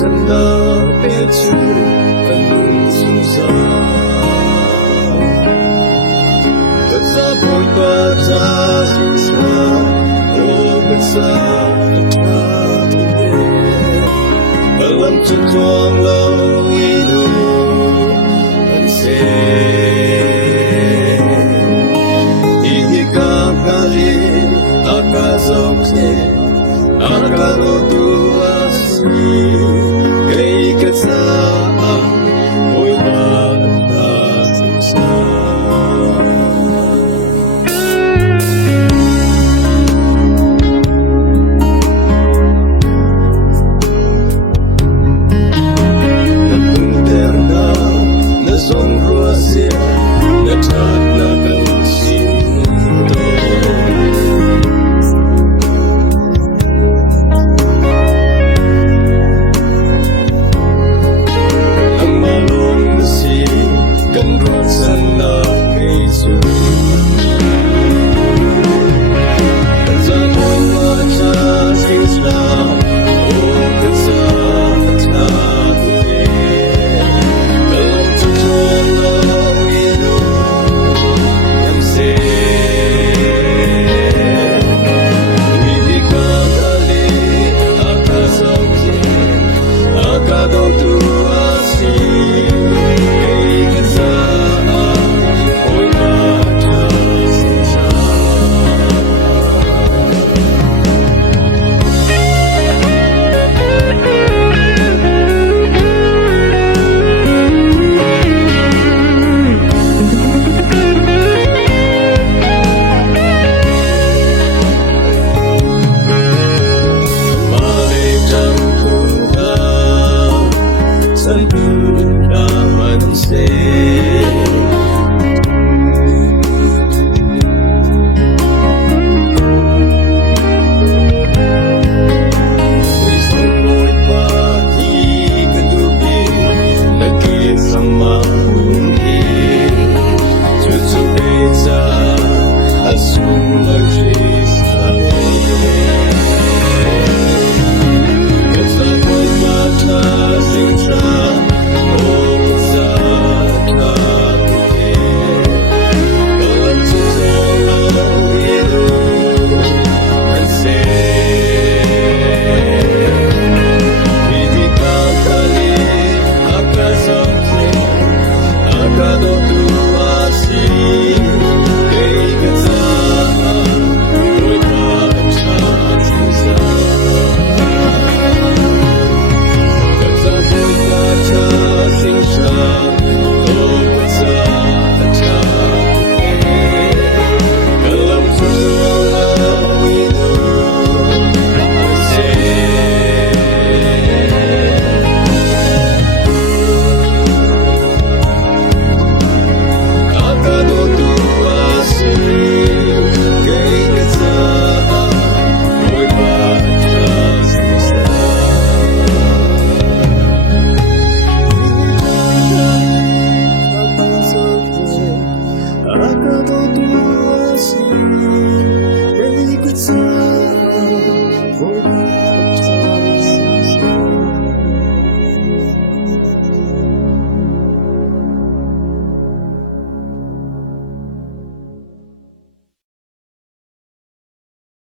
Sanda pechu kanun susa Katsa pota ta sisa O katsa ta tine Alam tutuang lau inu Anse Ihika kali akazokse Akarotu asli Kay kasaan mo'y matatusa Napunter na nasongro siya Natat na kansinto Sana mesu Zamo macha sisla O kasa tatapne Dalam tutuan lau inu Anse Ihika kali akasauke Akadotu asi I got to do I see, baby,